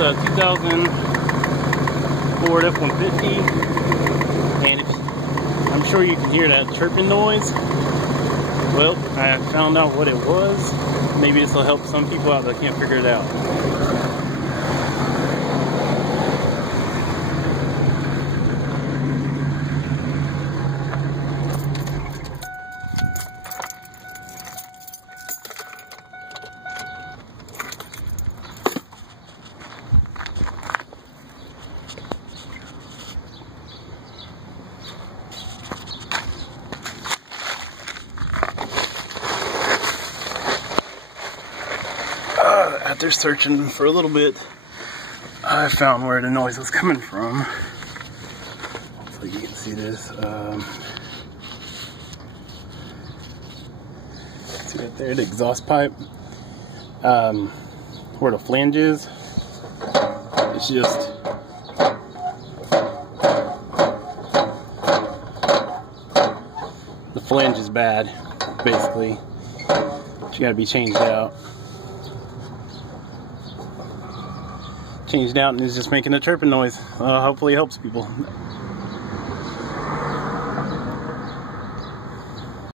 a 2000 Ford F-150, and I'm sure you can hear that chirping noise. Well, I found out what it was. Maybe this will help some people out that can't figure it out. After searching for a little bit, I found where the noise was coming from. Hopefully you can see this. See right there, the exhaust pipe, where the flange is. It's just the flange is bad, basically. It's got to be changed out. Changed out, and it's just making a chirping noise. Hopefully it helps people.